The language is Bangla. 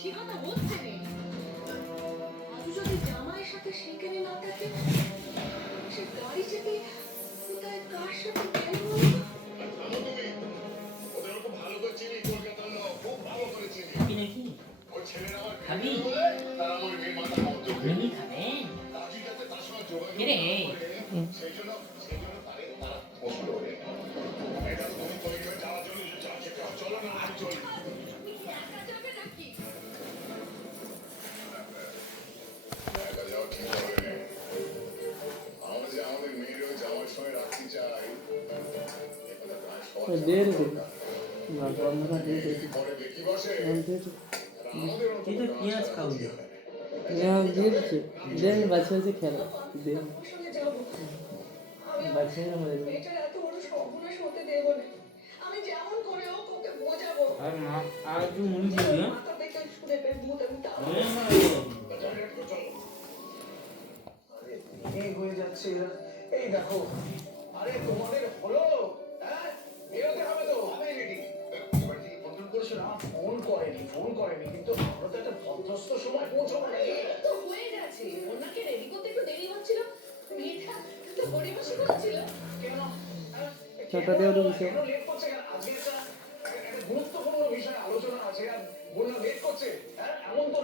সে কথা হচ্ছে নেই। আজও যদি জামাইয়ের সাথে সেখানে না থাকে, সে গাড়ি চেপে কোথায় কার সাথে গেল বলো তো? থামো তুমি। ওদের খুব ভালো করে চিনি, কলকাতার লোক, খুব ভালো করে চিনি। খাবি নাকি? ওই ছেলের আমার খাবি? বিয়ে বলে তার আমার মেয়ের মাথা খাওয়া চলবে। আপনি খাবেন? রাজু যাতে তার সঙ্গে যোগাযোগ কে রে? না করে, সেই জন্য তারা বসলো রে। এটা তো তুমি তৈরি হয়ে যাওয়ার জন্য যাচ্ছে। চলো না, আমি চলি। তুমি কি একা যাবে নাকি? একা যাওয়া ঠিক হবে না। আমরা যে আমাদের মেয়ের ওই জামাইয়ের সঙ্গে রাখতে চাই, এ কথা প্রায় সবার দেড় জানা দিন দরকার। না বন্ধনা দিয়ে দিয়েছি পরে দেখি বসে, আমাদের তুই তো পেঁয়াজ খাওনি। দিয়ে দিচ্ছে দেন বাচ্চা আছে খেলো দেন ওর সঙ্গে যাবো। আমি আমার বাচ্চা মরে যাবে মেয়েটার এত বড় সর্বনাশ হতে দেবো না। আমি যেমন করে হোক ওকে বোঝাবো। আর মা আর একটু মুড়ি দিয়ে দিও। মাথা থেকে শুনে পেয়ে মুখ আমি তাও আরে এই হয়ে যাচ্ছে এরা। এই দেখো, আরে তোমাদের হলো, হ্যাঁ বেরোতে হবে তো। আমি রেডি। এবার থেকে ফোন করেছো না? ফোন করেনি কিন্তু আমরা তো একটা ভদ্রস্থ সময় পৌঁছবো না। তো হয়ে গেছে। ওনাকে রেডি করতে একটু দেরি হচ্ছিল। মেয়েটা তো গড়িমসি করছিল। কেন? হ্যাঁ? ছটা দিয়ে ওটা বিষয় কেন লেট করছে? কেন আজকে একটা গুরুত্বপূর্ণ বিষয় আলোচনা আছে আর বললাম লেট করছে। হ্যাঁ এমন তো